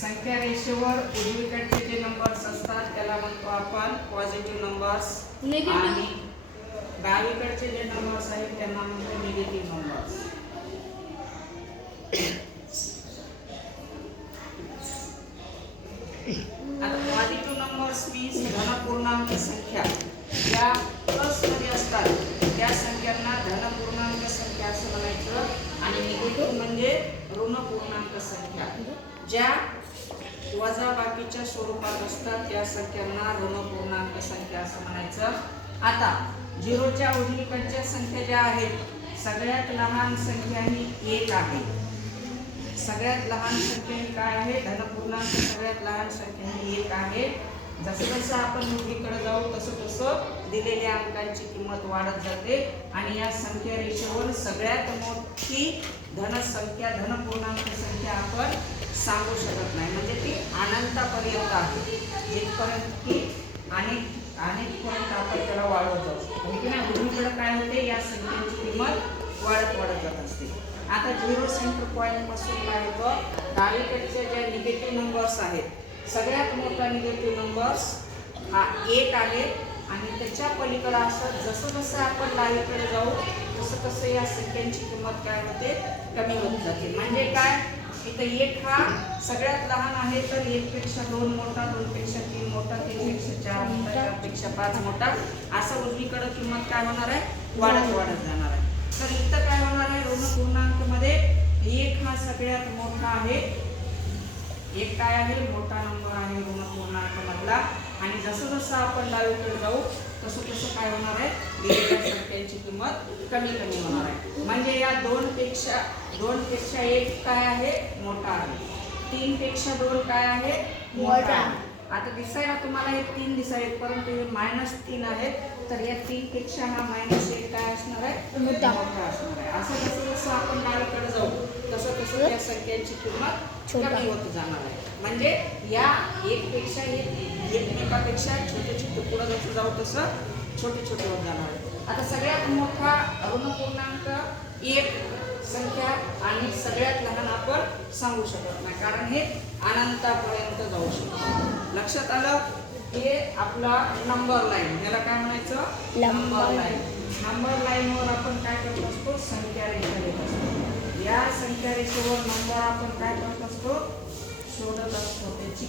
संख्या रेषेवर उजवीकडचे जे नंबर्स असतात त्याला म्हणतो आपण पॉझिटिव्ह नंबर्स. आणि डावीकडचे जे नंबर्स आहेत त्यांना म्हणतो निगेटिव्ह नंबर्स आता पॉझिटिव्ह नंबर्स मीन्स धनपूर्णांक संख्या. ज्या प्लसमध्ये असतात त्या संख्यांना धनपूर्णांक संख्या असं म्हणायचं. आणि निगेटिव्ह म्हणजे ऋण पूर्णांक संख्या. ज्या वजा बाकीच्या स्वरूपात असतात त्या संख्यांना ऋण पूर्णांक संख्या असं म्हणायचं. आता झिरोच्या उजवीकडच्या संख्या ज्या आहेत सगळ्यात लहान संख्या ही एक आहे. सगळ्यात लहान संख्या ही काय आहे? धनपूर्णांक. सगळ्यात लहान संख्या ही एक आहे. जसं जसं आपण उजवीकडे जाऊ तसं तसं दिलेल्या अंकांची किंमत वाढत जाते आणि या संख्या रेषेवर सगळ्यात मोठी धनसंख्या धनपूर्णांक संख्या आपण सांगू शकत नाही. म्हणजे ती अनंतापर्यंत आहे. जिथपर्यंत की अनेक अनेकपर्यंत आपण त्याला वाढवत जाऊ म्हणजे की नाही उजवीकडे काय होते? या संख्येची किंमत वाढत वाढत जात असते. आता झिरो सेंटर पॉईंटपासून काय होतं? डावीकडच्या ज्या निगेटिव्ह नंबर्स आहेत सगळ्यात मोठा निगेटिव्ह नंबर्स हा एक आहे. आणि त्याच्या पलीकडं असं जसं जसं आपण डावीकडे जाऊ तसं तसं या संख्यांची किंमत काय होते? कमी होत जाते. म्हणजे काय? इथं एक हा सगळ्यात लहान आहे तर एक पेक्षा दोन मोठा दोन पेक्षा तीन मोठा तीन पेक्षा चार मोठा पेक्षा पाच मोठा. असं उजवीकडं किंमत काय होणार आहे? वाढत वाढत जाणार आहे. तर इथं काय होणार आहे? ऋण पूर्णांकमध्ये एक हा सगळ्यात मोठा आहे. एक काय आहे? मोठा नंबर आहे ऋण पूर्णांक मधला आणि जसं जसं आपण डावीकडे जाऊ तसं तसं काय होणार आहे? कमी कमी होणार आहे. म्हणजे या दोन पेक्षा दोन पेक्षा एक काय आहे? मोठा आहे. तीन पेक्षा दोन काय आहे? मोठा. आहे. आता दिसायला तुम्हाला हे तीन दिसायला परंतु हे मायनस तीन आहेत. तर या तीन पेक्षा हा मायनस एक काय असणार आहे? मोठा. असणार आहे. असं जसं जसं आपण डावीकडे जाऊ तसं तसं त्या संख्यांची किंमत छोटा. कमी होत जाणार आहे. म्हणजे या एक पेक्षा एक एकमेकापेक्षा छोटे छोटे पुढे जसं जाऊ तसं छोटे छोटे होत जाणार आहे. आता सगळ्यात मोठा ऋण पूर्णांक एक संख्या आणि सगळ्यात लहान आपण सांगू शकत नाही. कारण हे अनंतापर्यंत जाऊ शकतो. लक्षात आलं? हे आपला नंबर लाईन याला काय म्हणायचं? नंबर लाईन नंबर लाईनवर आपण काय करत असतो? संख्या रेषा लिहित असतो. या संख्या रेषेवर नंबर आपण काय करत असतो? शोधत असतो. त्याची